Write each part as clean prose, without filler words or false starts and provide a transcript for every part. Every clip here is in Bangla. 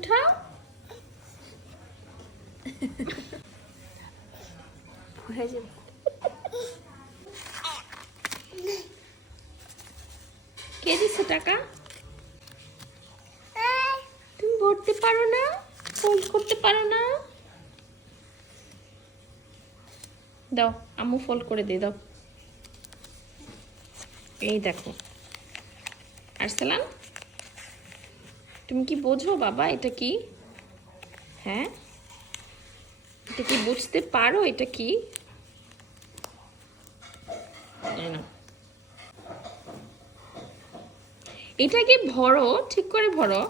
উঠাও। কে দিচ্ছে টাকা? তুমি ভরতে পারো না, ফোল্ড করতে পারো না? দাও, আম্মু ফোল্ড করে দিয়ে দাও। এই দেখো আরসালান, তুমি কি বোঝো বাবা এটা কি? হ্যাঁ, এটা কি বুঝতে পারো এটা কি? এটাকে ভরো, ঠিক করে ভরো।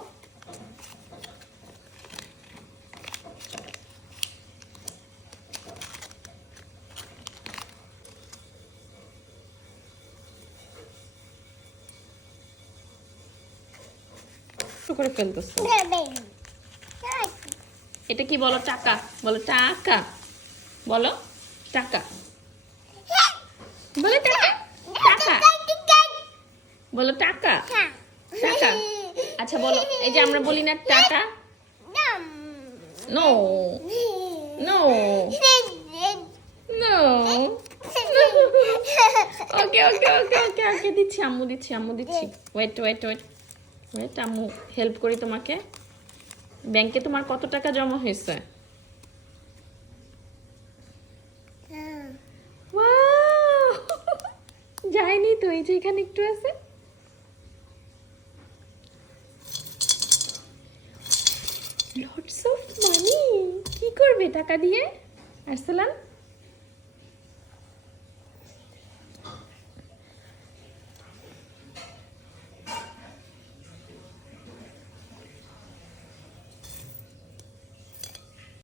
করে ফেলতেছো। এটা কি বলো? টাকা বলো, টাকা বলো, টাকা বলো, টাকা টাকা বলো, টাকা টাকা। আচ্ছা বলো, এই যে আমরা বলি না টাটা, নো নো নো। ওকে ওকে ওকে ওকে ওকে, দিচ্ছি আম্মু, দিচ্ছি আম্মু, দিচ্ছি। ওয়েট ওয়েট ওয়েট ওয়েট, আম্মু হেল্প করি তোমাকে। ব্যাংকে তোমার কত টাকা জমা হয়েছে? যায়নি তো, এই যে এখানে একটু আছে। Lots of money. কি করবে টাকা দিয়ে আরসালান?